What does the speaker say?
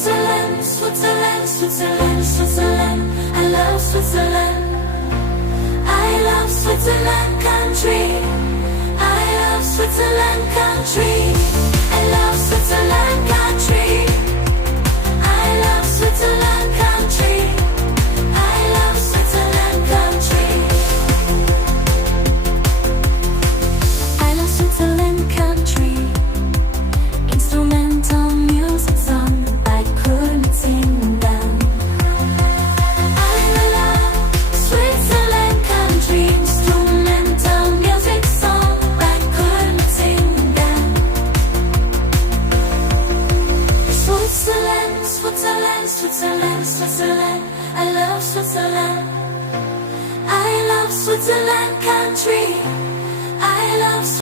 Switzerland, Switzerland, Switzerland, Switzerland. I love Switzerland. I love Switzerland country. I love Switzerland country. I love Switzerland country. I love Switzerland country. I love Switzerland country. I love Switzerland country. Instrumental music song I couldn't sing them. I love Switzerland country. Instrumental music song I couldn't sing them. Switzerland, Switzerland, Switzerland, Switzerland. I love Switzerland. I love Switzerland country. I love